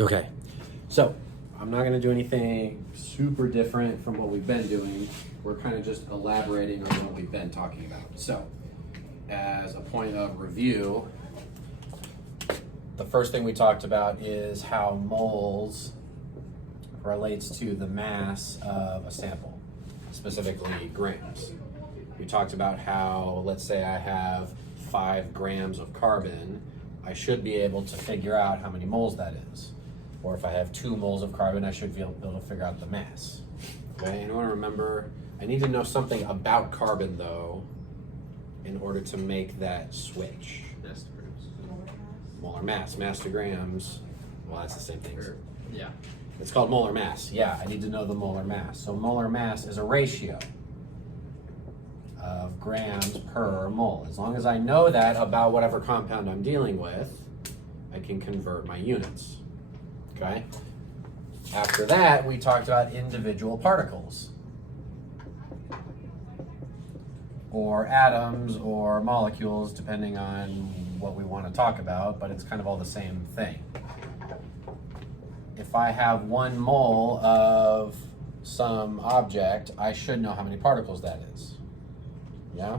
Okay, so I'm not going to do anything super different from what we've been doing. We're kind of just elaborating on what we've been talking about. So, as a point of review, the first thing we talked about is how moles relates to the mass of a sample, specifically grams. We talked about how, let's say I have 5 grams of carbon, I should be able to figure out how many moles that is. Or if I have 2 moles of carbon, I should be able to figure out the mass. Okay, and I want to remember, I need to know something about carbon though, in order to make that switch. Mass to grams. Molar mass, mass to grams, well that's the same thing. Yeah. It's called molar mass. Yeah, I need to know the molar mass. So molar mass is a ratio of grams per mole. As long as I know that about whatever compound I'm dealing with, I can convert my units. Okay? After that, we talked about individual particles, or atoms, or molecules, depending on what we want to talk about, but it's kind of all the same thing. If I have 1 mole of some object, I should know how many particles that is. Yeah?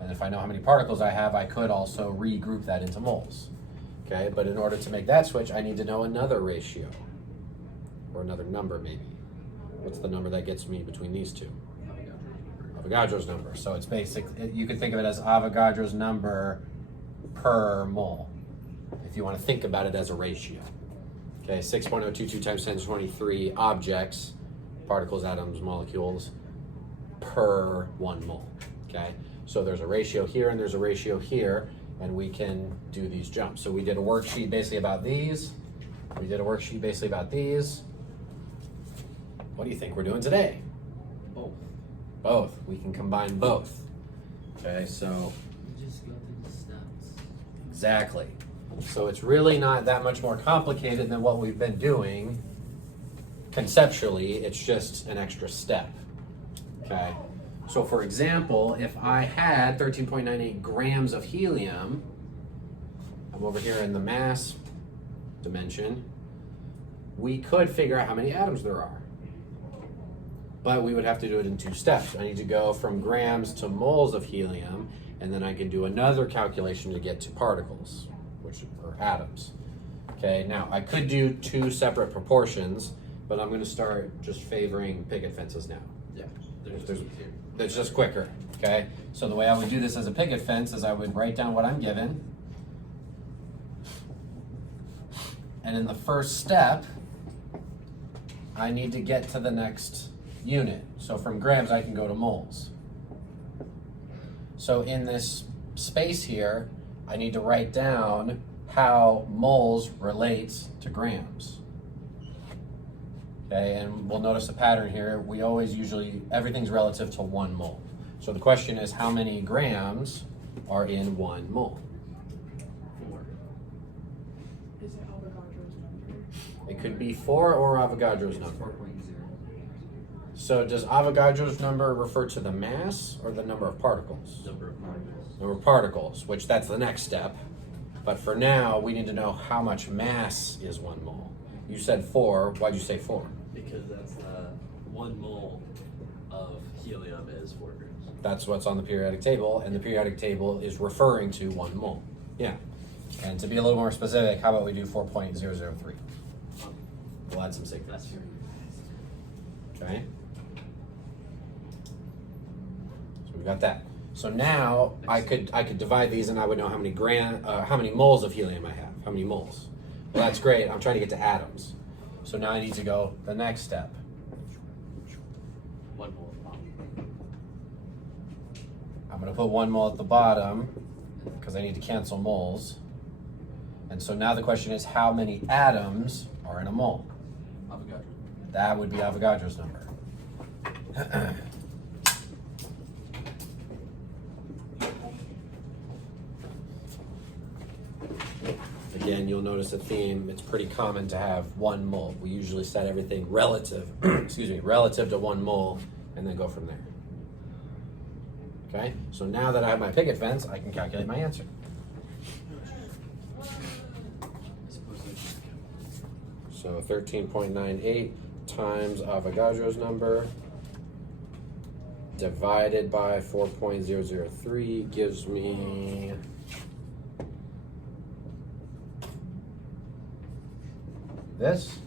And if I know how many particles I have, I could also regroup that into moles. Okay, but in order to make that switch, I need to know another ratio, or another number maybe. What's the number that gets me between these two? Avogadro's number. So it's basic, you could think of it as Avogadro's number per mole, if you want to think about it as a ratio. Okay, 6.022 times 10 to the 23 objects, particles, atoms, molecules, per 1 mole. Okay, so there's a ratio here and there's a ratio here, and we can do these jumps. So we did a worksheet basically about these. We did a worksheet basically about these. What do you think we're doing today? Both. Both. We can combine both. Okay, so You just go through the steps. exactly. So it's really not that much more complicated than what we've been doing conceptually. It's just an extra step. Okay. So for example, if I had 13.98 grams of helium, I'm over here in the mass dimension, we could figure out how many atoms there are. But we would have to do it in 2 steps. I need to go from grams to moles of helium, and then I can do another calculation to get to particles, which are atoms. Okay, now I could do 2 separate proportions, but I'm gonna start just favoring picket fences now. Yeah. That's just quicker, okay? So the way I would do this as a picket fence is I would write down what I'm given. And in the first step, I need to get to the next unit. So from grams, I can go to moles. So in this space here, I need to write down how moles relates to grams. Okay, and we'll notice a pattern here. We always everything's relative to 1 mole. So the question is, how many grams are in 1 mole? 4. Is it Avogadro's number? It could be 4 or Avogadro's number. 4.0. So does Avogadro's number refer to the mass or the number of particles? Number of particles. Number of particles, which that's the next step. But for now, we need to know how much mass is 1 mole. You said 4. Why'd you say 4? Because that's 1 mole of helium is 4 grams. That's what's on the periodic table, and the periodic table is referring to 1 mole. Yeah. And to be a little more specific, how about we do 4.003? We'll add some sigmas. That's fair. Okay. So we got that. So now I could divide these, and I would know how many moles of helium I have. How many moles? Well, that's great. I'm trying to get to atoms. So now I need to go the next step. 1 mole. I'm going to put 1 mole at the bottom because I need to cancel moles. And so now the question is, how many atoms are in a mole? Avogadro. That would be Avogadro's number. Again, you'll notice a theme. It's pretty common to have 1 mole. We usually set everything relative, relative to 1 mole, and then go from there. Okay, so now that I have my picket fence, I can calculate my answer. So 13.98 times Avogadro's number divided by 4.003 gives me this.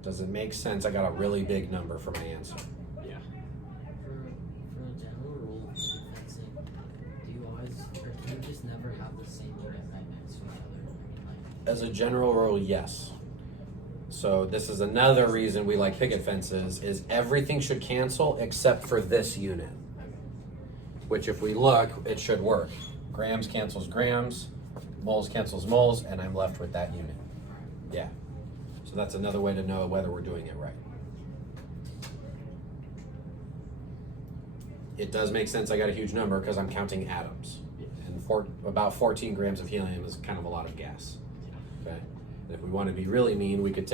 Does it make sense? I got a really big number for my answer. Yeah. For a general rule of fencing, do you always, or do you just never have the same unit right next to each other? I mean, like, As a general rule, yes. So this is another reason we like picket fences, is everything should cancel except for this unit. Which if we look, it should work. Grams cancels grams, moles cancels moles, and I'm left with that unit. Yeah. So that's another way to know whether we're doing it right. It does make sense I got a huge number because I'm counting atoms. And about 14 grams of helium is kind of a lot of gas. Okay? And if we want to be really mean, we could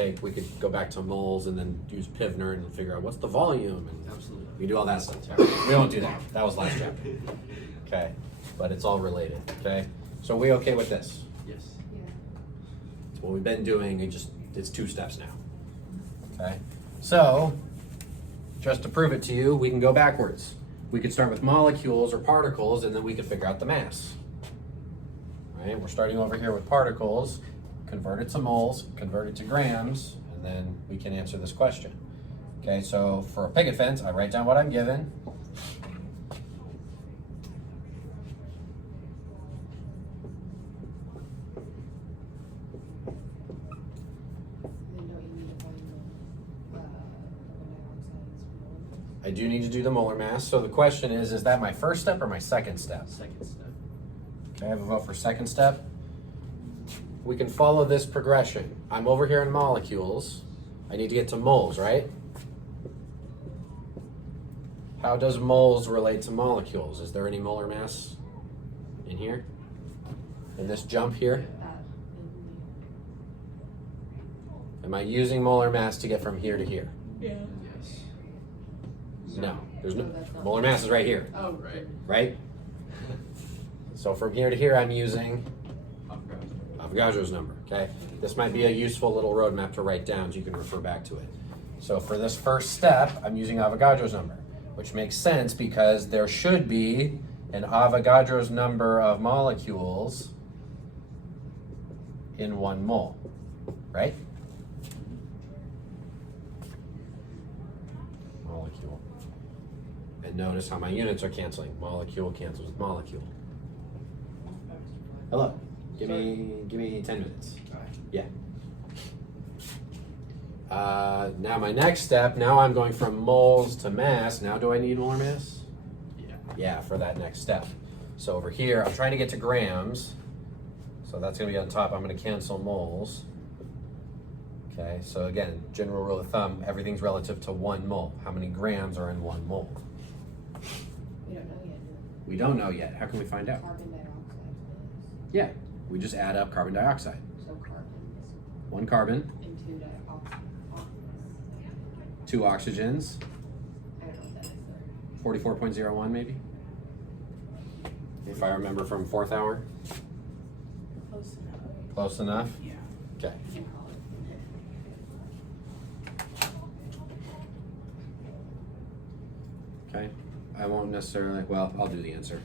go back to moles and then use Pivner and figure out what's the volume. And Absolutely. we do all that stuff. We don't do that. That was last chapter. Okay? But it's all related. Okay? So we okay with this? Yes. Yeah. It's what we've been doing. It's 2 steps now. Okay? So, just to prove it to you, we can go backwards. We could start with molecules or particles, and then we could figure out the mass. Right? We're starting over here with particles, convert it to moles, convert it to grams, and then we can answer this question. Okay, so for a picket fence, I write down what I'm given. Then don't you need to find the carbon dioxide as well? I do need to do the molar mass. So the question is that my first step or my second step? Second step. Okay, I have a vote for second step. We can follow this progression. I'm over here in molecules. I need to get to moles, right? How does moles relate to molecules? Is there any molar mass in here? In this jump here? Am I using molar mass to get from here to here? Yeah. Yes. No, there's no. No, that's not- Molar mass is right here, Oh, Right. right? So from here to here, I'm using Avogadro. Avogadro's number, okay? This might be a useful little roadmap to write down so you can refer back to it. So for this first step, I'm using Avogadro's number, which makes sense because there should be an Avogadro's number of molecules in 1 mole, right? Molecule. And notice how my units are canceling. Molecule cancels with molecule. Hello. Give me 10 minutes. Yeah. Now my next step, now I'm going from moles to mass. Now do I need molar mass? Yeah. Yeah, for that next step. So over here, I'm trying to get to grams. So that's gonna be on top. I'm gonna cancel moles. Okay, so again, general rule of thumb, everything's relative to 1 mole. How many grams are in 1 mole? We don't know yet. We don't know yet. How can we find out? Carbon dioxide is. Yeah, we just add up carbon dioxide. So carbon 1 carbon, and 2 dioxide. 2 oxygens, I don't know what that is though. 44.01 maybe? If I remember from 4th hour. Close enough. Close enough? Yeah. Okay. You can call it. Okay. I won't necessarily, well, I'll do the answer.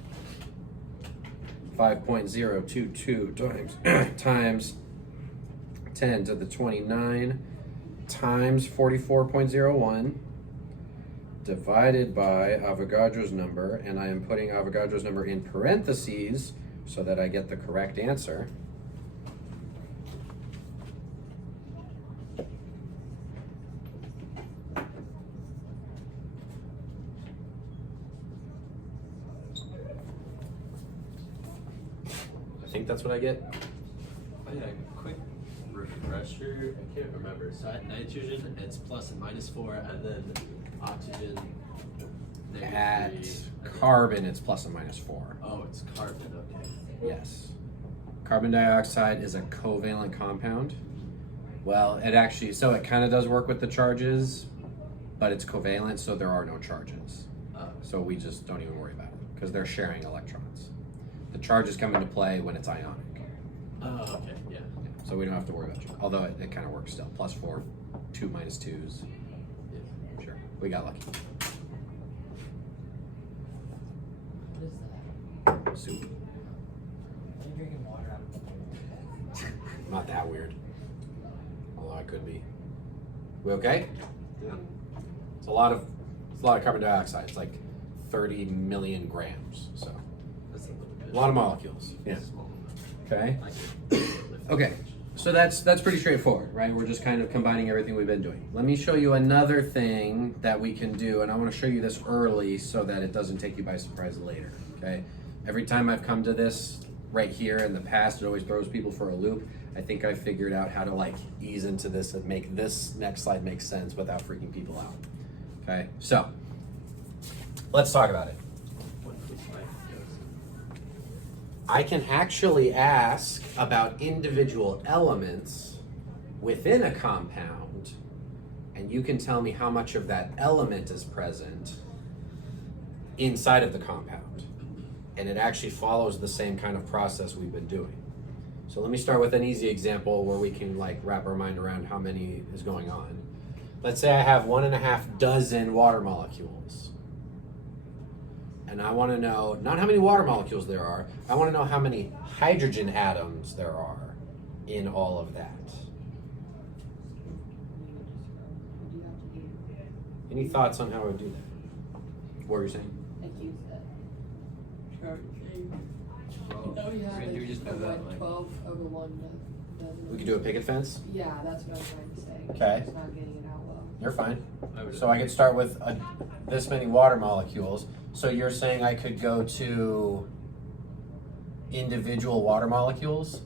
5.022 times times 10 to the 29 times 44.01 divided by Avogadro's number, and I am putting Avogadro's number in parentheses so that I get the correct answer. I think that's what I get. Oh yeah, quick refresher. I can't remember. So at nitrogen, it's plus and minus 4, and then oxygen. -3, At and then- carbon, it's plus and minus 4. Oh, it's carbon. Okay. Yes. Carbon dioxide is a covalent compound. Well, it actually, so it kind of does work with the charges, but it's covalent, so there are no charges. Oh. So we just don't even worry about it because they're sharing electrons. The charges come into play when it's ionic. Oh, okay, yeah. So we don't have to worry about it. Although it kind of works still. +4, 2 minus 2s. Yeah. Sure, we got lucky. What is that? Soup. Are you drinking water out of the bowl? Not that weird. Although I could be. We okay? Yeah. It's a lot of carbon dioxide. It's like 30 million grams. So That's a little bit. a lot of molecules. Yeah. Small amount. Okay. I can lift Okay. it. So that's pretty straightforward, right? We're just kind of combining everything we've been doing. Let me show you another thing that we can do, and I want to show you this early so that it doesn't take you by surprise later. Okay. Every time I've come to this right here in the past, it always throws people for a loop. I think I figured out how to like ease into this and make this next slide make sense without freaking people out. Okay, so let's talk about it. What was my guess? I can actually ask about individual elements within a compound, and you can tell me how much of that element is present inside of the compound. And it actually follows the same kind of process we've been doing. So let me start with an easy example where we can like wrap our mind around how many is going on. Let's say I have 1.5 dozen water molecules. And I want to know not how many water molecules there are, I want to know how many hydrogen atoms there are in all of that. What do you have to do? Any thoughts on how I would do that? What were you saying? Like use it. Well, Oh, yeah. we can do just like, do that, like, 12 over 1 dozen. We could do a picket fence? Yeah, that's what I was trying to say. Okay. It's not getting it out well. You're fine. I would So I could start with this many water molecules. So you're saying I could go to individual water molecules?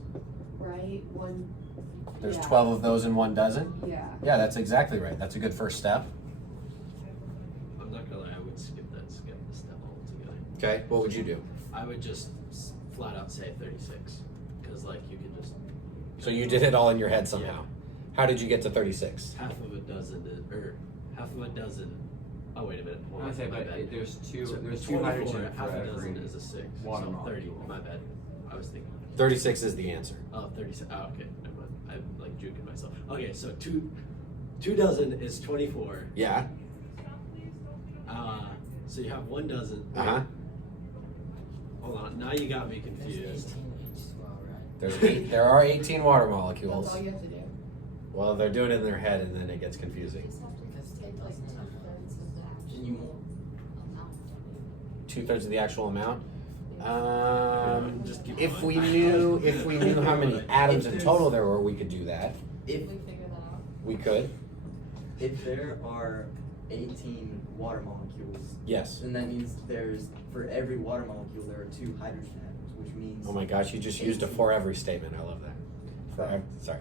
Right? One. There's yeah. 12 of those in 1 dozen? Yeah. Yeah, that's exactly right. That's a good first step. I'm not gonna lie, I would skip the step altogether. Okay, what would you do? I would just flat out say 36, because like you can just So you did it all in your head somehow. How did you get to 36? half of a dozen or half of a dozen. Oh wait a minute. Hold I on, would say, my but bad. there's two. So There's two 24, hydrogen half for a every. dozen is a 6. water So 30. molecule. My bad. I was thinking. 36 is the answer. Oh, 36. Oh, okay. Never mind. I'm like juking myself. Okay, so two dozen is 24. Yeah. So you have 1 dozen. Uh-huh. Hold on. Now you got me There's confused. 18 each as well, right? There are 18 water That's molecules. all you have to do. Well, they're doing it in their head and then it gets confusing. Because Take like 2/3 of the actual And you- amount. 2/3 of the actual amount. Just keep If going. we knew how many atoms in total there were, we could do that. We If figure that out. We could. If there are 18 water molecules, Yes. then that means there's, for every water molecule, there are 2 hydrogen atoms, which means. Oh my gosh, you just used a for every statement. I love that. Sorry.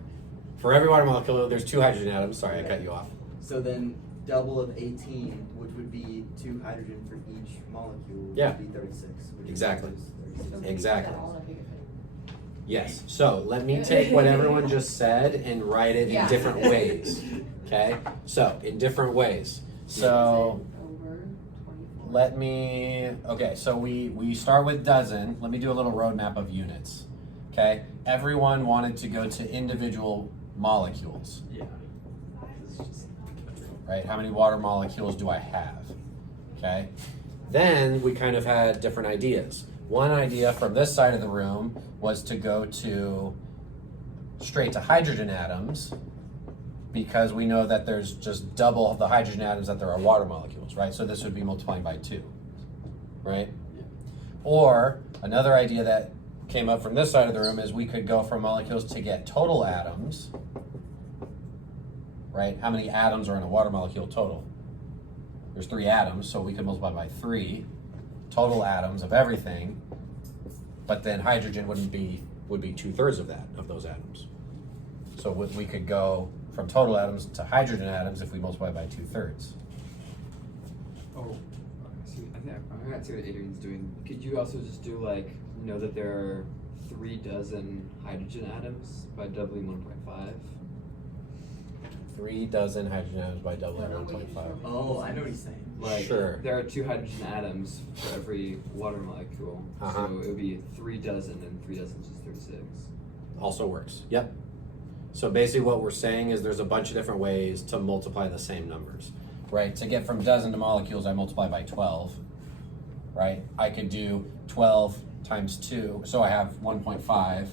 For every water molecule, there's 2 hydrogen atoms. Sorry, I cut you off. So then double of 18, which would be 2 hydrogen for each molecule, Yeah. would be 36. Which Exactly. is 36. So we Exactly. put that all in a big thing. Yes. So let me take what everyone just said and write it in Yeah. different ways. Okay? So, in different ways. So, Over 24. let me, okay, so we start with dozen. Let me do a little roadmap of units. Okay? Everyone wanted to go to individual molecules, Yeah. It's just right? How many water molecules do I have? Okay? Then we kind of had different ideas. One idea from this side of the room was to go to straight to hydrogen atoms because we know that there's just double the hydrogen atoms that there are water molecules, right? So this would be multiplying by 2, right? Yeah. Or another idea that came up from this side of the room is we could go from molecules to get total atoms, right? How many atoms are in a water molecule total? There's 3 atoms, so we could multiply by 3 total atoms of everything, but then hydrogen would be 2/3 of that, of those atoms. So we could go from total atoms to hydrogen atoms if we multiply by 2/3. Oh, I think I see what Adrian's doing. Could you also just do like know that there are 3 dozen hydrogen atoms by doubling 1.5? 3 dozen hydrogen atoms by doubling 1.5. Oh, I know what he's saying. Like, Sure. there are 2 hydrogen atoms for every water molecule. Uh-huh. So it would be 3 dozen, and 3 dozen is 36. Also works. Yep. So basically what we're saying is there's a bunch of different ways to multiply the same numbers, right? To get from dozen to molecules, I multiply by 12, right? I could do 12 times 2, so I have 1.5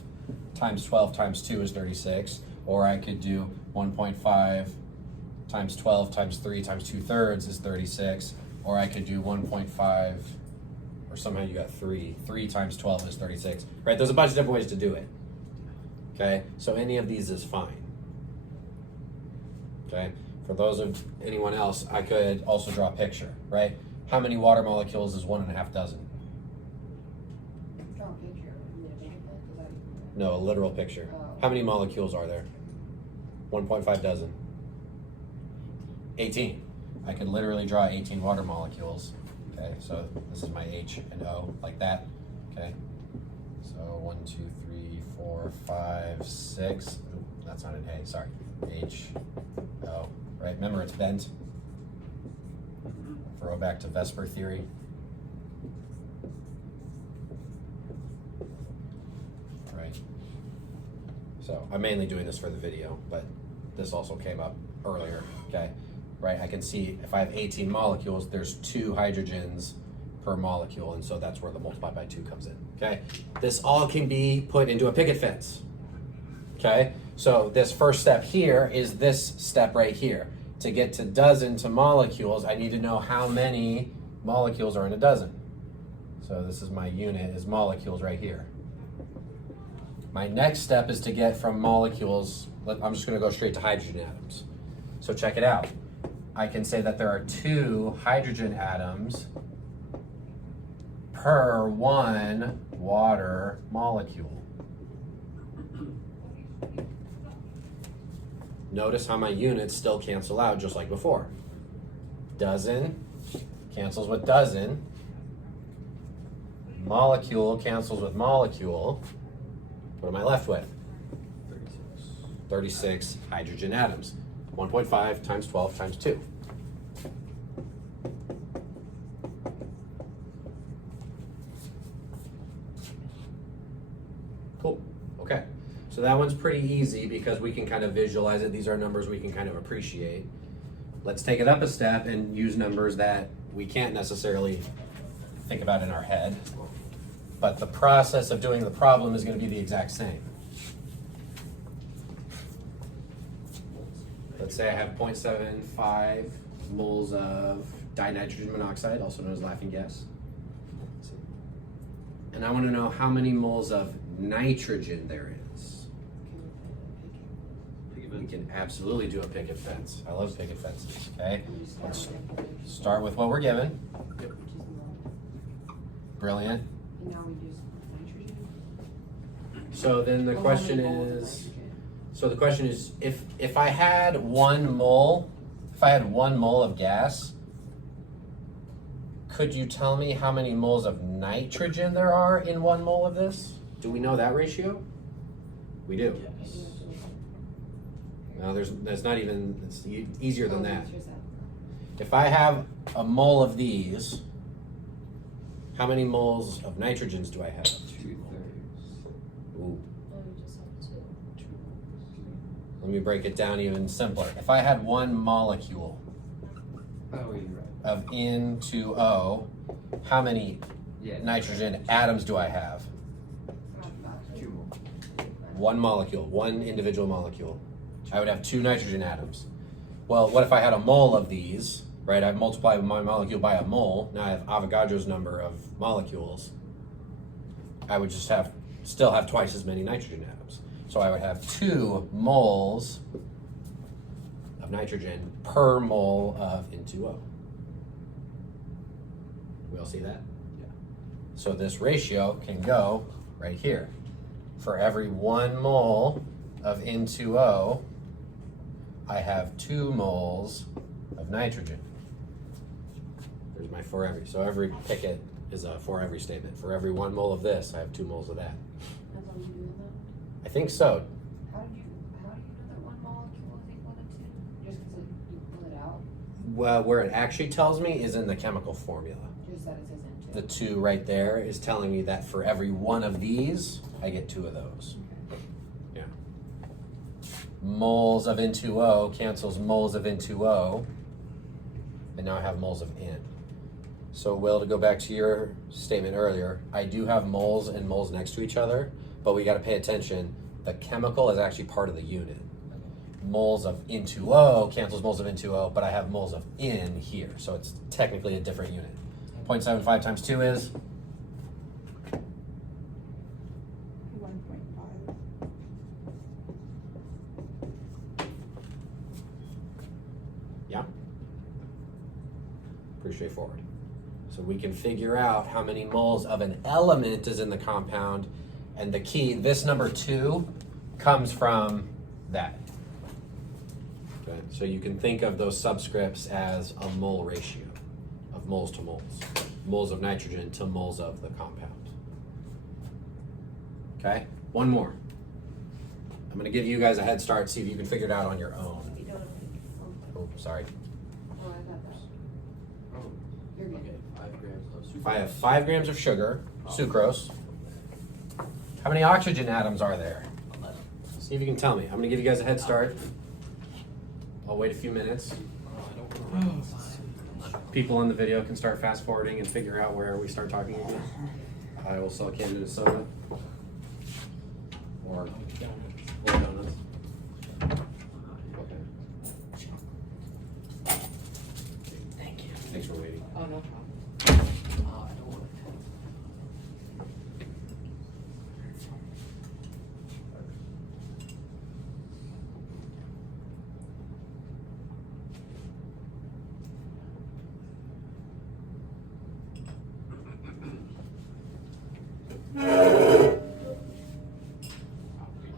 times 12 times 2 is 36, or I could do 1.5 times 12 times 3 times 2/3 is 36, or I could do 1.5, or somehow you got 3 times 12 is 36, right? There's a bunch of different ways to do it. Okay, so any of these is fine. Okay, for those of anyone else, I could also draw a picture, right? How many water molecules is 1.5 dozen? Draw a picture, you need a big one, is that? No, a literal picture. Oh. How many molecules are there? 1.5 dozen. 18. I could literally draw 18 water molecules. Okay, so this is my H and O, like that. Okay, so 1, 2, 3, 4, 5, 6. Oop, that's not an A, sorry. H, O, right? Remember, it's bent. Throw back to Vesper theory. Right. So I'm mainly doing this for the video, but this also came up earlier, okay? Right, I can see if I have 18 molecules, there's 2 hydrogens per molecule, and so that's where the multiply by 2 comes in, okay? This all can be put into a picket fence, okay? So this first step here is this step right here. To get to dozen to molecules, I need to know how many molecules are in a dozen. So this is my unit, is molecules right here. My next step is to get from molecules, I'm just gonna go straight to hydrogen atoms. So check it out. I can say that there are 2 hydrogen atoms per 1 water molecule. Notice how my units still cancel out just like before. Dozen cancels with dozen. Molecule cancels with molecule. What am I left with? 36 hydrogen atoms. 1.5 times 12 times 2. Cool. Okay. So that one's pretty easy because we can kind of visualize it. These are numbers we can kind of appreciate. Let's take it up a step and use numbers that we can't necessarily think about in our head. But the process of doing the problem is going to be the exact same. Let's say I have 0.75 moles of dinitrogen monoxide, also known as laughing gas. And I want to know how many moles of nitrogen there is. We can absolutely do a picket fence. I love picket fences, okay? Let's start with what we're given. Which is more, Brilliant. and now we do nitrogen. So then the Well, how question many moles of is, nitrogen? if I had 1 mole, of gas, could you tell me how many moles of nitrogen there are in 1 mole of this? Do we know that ratio? We do. Yes. No, there's not even, it's easier than Oh, that. here's that. If I have a mole of these, how many moles of nitrogens do I have? 2/3. Ooh. Oh, you just have 2. Let me break it down even simpler. If I had 1 molecule Oh, you're right. of N2O, how many Yeah. nitrogen atoms do I have? 2 more. 1 molecule, 1 individual molecule. I would have 2 nitrogen atoms. Well, what if I had a mole of these, right? I multiply my molecule by a mole. Now I have Avogadro's number of molecules. I would just still have twice as many nitrogen atoms. So I would have 2 moles of nitrogen per mole of N2O. We all see that? Yeah. So this ratio can go right here. For every 1 mole of N2O, I have 2 moles of nitrogen. There's my for every. So every picket is a for every statement. For every 1 mole of this, I have 2 moles of that. That's all you do that? I think so. How do you know that 1 molecule is equal to 2? Well, where it actually tells me is in the chemical formula. Just that it says N2. The 2 right there is telling me that for every one of these, I get 2 of those. Yeah. Moles of N2O cancels moles of N2O, and now I have moles of N. So, Will, to go back to your statement earlier, I do have moles and moles next to each other, but we got to pay attention. The chemical is actually part of the unit. Moles of N2O cancels moles of N2O, but I have moles of N here, so it's technically a different unit. 0.75 times 2 is? 1.5. Yeah. Pretty straightforward. So we can figure out how many moles of an element is in the compound, and the key, this number 2 comes from that. Okay. So you can think of those subscripts as a mole ratio of moles to moles. Moles of nitrogen to moles of the compound. Okay, one more. I'm gonna give you guys a head start, see if you can figure it out on your own. You don't have Oh, sorry. Oh, I got that. Oh, You're good. okay. 5 grams of sucrose. If I have 5 grams of sugar, sucrose, how many oxygen atoms are there? 11. See if you can tell me. I'm gonna give you guys a head start. I'll wait a few minutes. Oh, I don't know. People in the video can start fast forwarding and figure out where we start talking again. I will sell canned soda. Or donuts. Okay. Thank you. Thanks for waiting. Oh, no problem. I don't want to.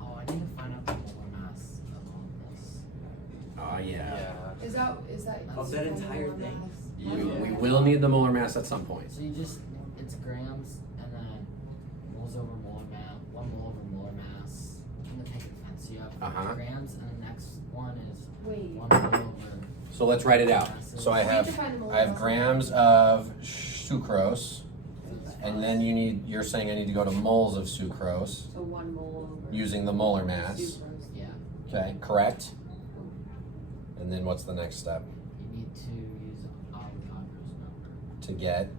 Oh, I need to find out the molar mass of all of this. Oh, yeah. Is that? Of that entire thing? We will need the molar mass at some point. So you just, it's grams and then moles over molar mass, 1 mole over molar mass in the picket fence. So you have Uh-huh. grams and the next one is Wait. 1 mole over. So let's write it out. So I We have to have find the molar I have mass. grams of sucrose, and then you're saying I need to go to moles of sucrose So 1 mole over. using the molar mass. Sucrose. Yeah, Okay, correct. And then what's the next step you need to use Avogadro's number. to get?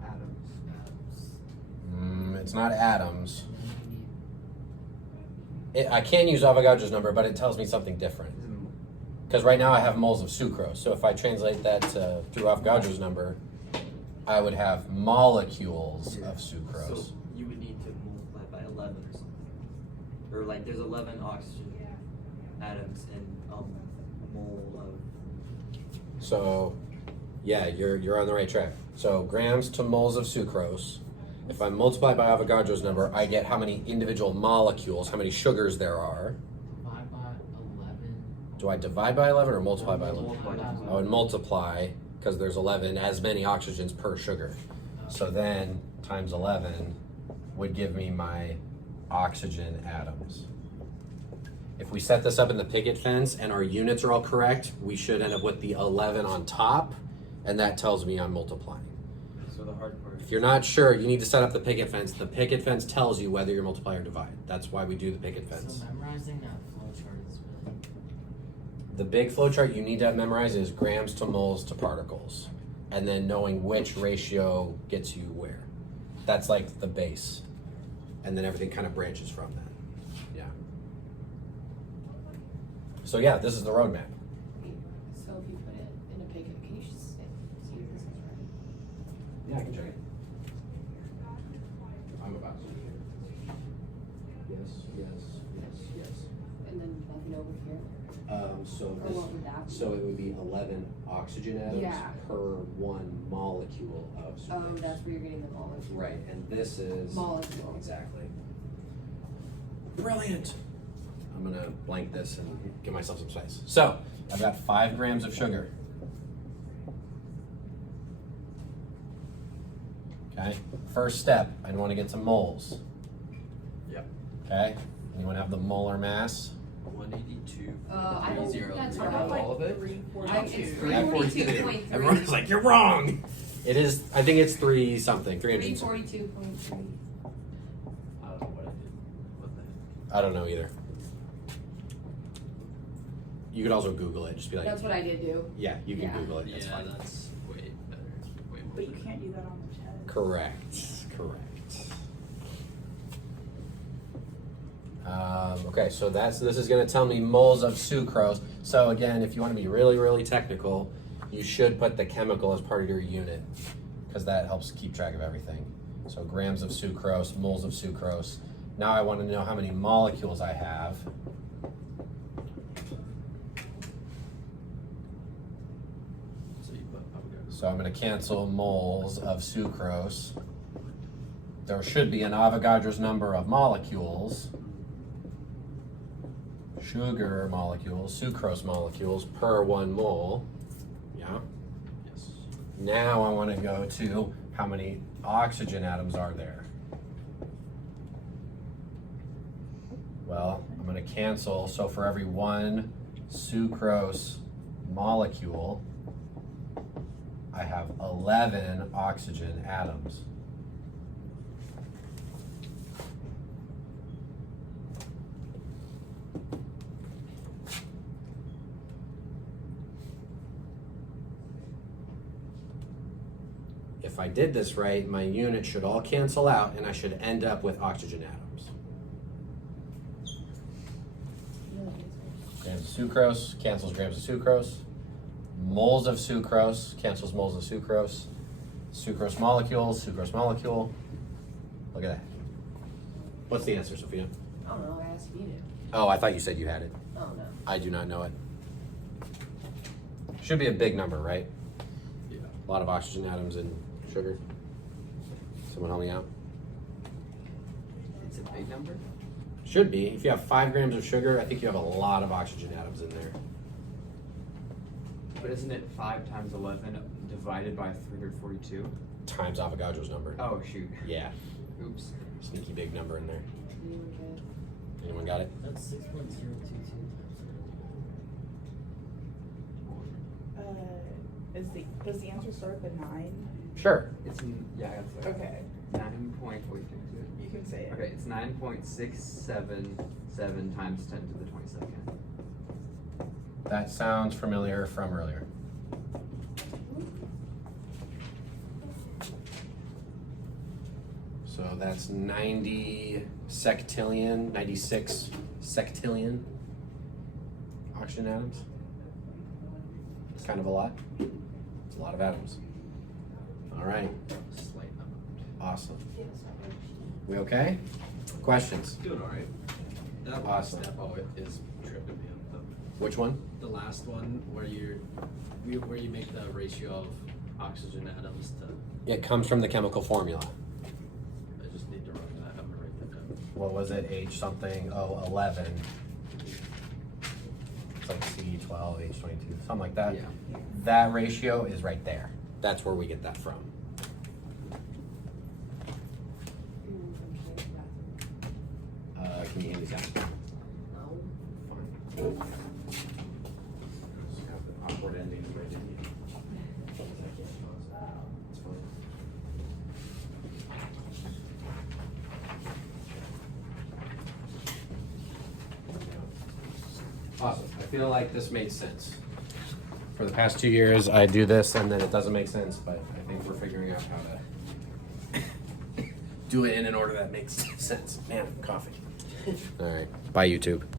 Atoms. It's not atoms. And then you need I can use Avogadro's number, but it tells me something different. Because right now I have moles of sucrose. So if I translate that through Avogadro's number, I would have molecules of sucrose. So you would need to multiply by 11 or something. Or like there's 11 oxygen atoms in a mole of. So, yeah, you're on the right track. So grams to moles of sucrose. If I multiply by Avogadro's number, I get how many individual molecules, how many sugars there are. divide by 11. Do I divide by 11 or multiply by 11? Multiply by I would multiply, because there's 11, as many oxygens per sugar. So then, times 11 would give me my oxygen atoms. If we set this up in the picket fence and our units are all correct, we should end up with the 11 on top, and that tells me I'm multiplying. So the hard part. If you're not sure, you need to set up the picket fence. The picket fence tells you whether you're multiply or divide. That's why we do the picket fence. So memorizing that flowchart is really. The big flow chart you need to have memorized is grams to moles to particles, and then knowing which ratio gets you where. That's like the base, and then everything kind of branches from that. Yeah. So yeah, this is the roadmap. So if you put it in a picket, can you just see if this is right? Yeah, I can check it. I'm about to. Yes. And then nothing over here? So Or what would that be? so it would be 11 oxygen atoms Yeah. per 1 molecule of Oh, sucrose. that's where you're getting the molecule. Right, and this is Molecule. exactly. Brilliant. I'm gonna blank this and give myself some space. So I've got 5 grams of sugar. Okay. First step, I want to get to moles. Yep. Okay. Anyone have the molar mass? 182. I don't think that's Are right. all of it? It's 342. Everyone's like, you're wrong. It is. I think it's 3 something. 300. 342.3. I don't know what I did. What the heck? I don't know either. You could also Google it. Just be like, That's what I did do. yeah, you can Yeah. Google it. That's Yeah, fine. that's way better. Way more But you better. can't do that on the test. Correct. Okay, so this is going to tell me moles of sucrose. So again, if you want to be really, really technical, you should put the chemical as part of your unit because that helps keep track of everything. So grams of sucrose, moles of sucrose. Now I want to know how many molecules I have. So you put Avogadro. So I'm going to cancel moles of sucrose. There should be an Avogadro's number of molecules, sugar molecules, sucrose molecules per 1 mole. Yeah. Yes. Now I want to go to how many oxygen atoms are there. Well, I'm going to cancel. So for every 1 sucrose molecule, I have 11 oxygen atoms. If I did this right, my unit should all cancel out and I should end up with oxygen atoms. Grams of sucrose cancels grams of sucrose. Moles of sucrose cancels moles of sucrose. Sucrose molecule. Look at that. What's the answer, Sophia? I don't know. I asked you to. Oh, I thought you said you had it. Oh no. I do not know it. Should be a big number, right? Yeah. A lot of oxygen atoms in sugar. Someone help me out. It's a big number. Should be. If you have 5 grams of sugar, I think you have a lot of oxygen atoms in there. But isn't it 5 times 11 divided by 342? Times Avogadro's number. Oh shoot. Yeah. Oops. Sneaky big number in there. Anyone good? Anyone got it? That's 6.022 Does the answer start with a 9? Sure. It's yeah. That's like Okay, 9 point. What do you think? you can say it. Okay, it's 9.677 times 10 to the 22nd. That sounds familiar from earlier. So that's 90 sectillion, 96 sectillion oxygen atoms. It's kind of a lot. It's a lot of atoms. All right, Slight amount. awesome. We okay? Questions? Doing alright. That last Awesome. step always is tripping me up though. Which one? The last one where you make the ratio of oxygen atoms to. It comes from the chemical formula. I just need to run that. I'm gonna write that down. What was it? H something? Oh, 11. It's like C12, H22, something like that. Yeah. That ratio is right there. That's where we get that from. Can you hand these out? No. Fine. Just have the awkward endings right in here. It's fine. Awesome. I feel like this made sense. For the past 2 years, I do this and then it doesn't make sense, but I think we're figuring out how to do it in an order that makes sense. Man, coffee. All right. Bye, YouTube.